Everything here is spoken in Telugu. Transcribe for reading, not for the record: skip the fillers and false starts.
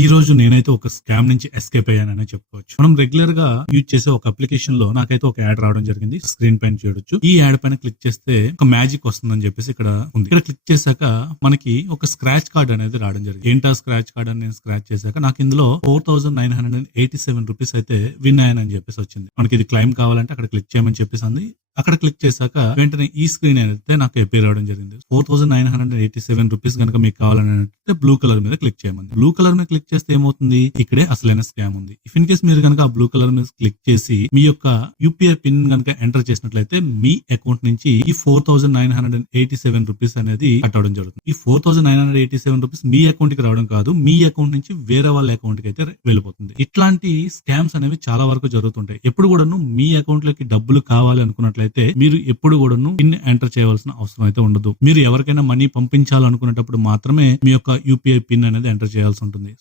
ఈ రోజు నేనైతే ఒక స్కామ్ నుంచి ఎస్కేప్ అయ్యానని చెప్పుకోవచ్చు. మనం రెగ్యులర్ గా యూజ్ చేసే ఒక అప్లికేషన్ లో నాకైతే ఒక యాడ్ రావడం జరిగింది. స్క్రీన్ పైన చూడొచ్చు. ఈ యాడ్ పైన క్లిక్ చేస్తే ఒక మ్యాజిక్ వస్తుందని చెప్పేసి ఇక్కడ ఉంది. ఇక్కడ క్లిక్ చేశాక మనకి ఒక స్క్రాచ్ కార్డ్ అనేది రావడం జరిగింది. ఏంటా స్క్రాచ్ కార్డ్ అని నేను స్క్రాచ్ చేశాక నాకు ఇందులో 4987 రూపీస్ అయితే విన్ అయ్యానని చెప్పేసి వచ్చింది. మనకి ఇది క్లైమ్ కావాలంటే అక్కడ క్లిక్ చేయమని చెప్పేసి అంది. అక్కడ క్లిక్ చేశాక వెంటనే ఈ స్క్రీన్ అయితే నాకు అపేర్ అవడం జరిగింది. 4987 రూపీస్ కనుక మీకు కావాలని అంటే బ్లూ కలర్ మీద క్లిక్ చేయమంది. బ్లూ కలర్ మీద క్లిక్ చేస్తే ఏమవుతుంది, ఇక్కడే అసలైన స్కామ్ ఉంది. ఇఫ్ ఇన్ కేస్ మీరు కనుక ఆ బ్లూ కలర్ మీద క్లిక్ చేసి మీ యొక్క యూపీఐ పిన్ కనుక ఎంటర్ చేసినట్లయితే మీ అకౌంట్ నుంచి ఈ 4987 రూపీస్ అనేది కట్ అవడం జరుగుతుంది. ఈ 4987 రూపీస్ మీ అకౌంట్ కి రావడం కాదు, మీ అకౌంట్ నుంచి వేరే వాళ్ళ అకౌంట్ కి అయితే వెళ్ళిపోతుంది. ఇట్లాంటి స్కామ్స్ అనేవి చాలా వరకు జరుగుతుంటాయి. ఎప్పుడు కూడాను మీ అకౌంట్ లోకి డబ్బులు కావాలి అనుకున్నట్లయితే మీరు ఎప్పుడు కూడాను పిన్ ఎంటర్ చేయవలసిన అవసరం అయితే ఉండదు. మీరు ఎవరికైనా మనీ పంపించాలనుకునేటప్పుడు మాత్రమే మీ యొక్క యూపీఐ పిన్ అనేది ఎంటర్ చేయాల్సి ఉంటుంది.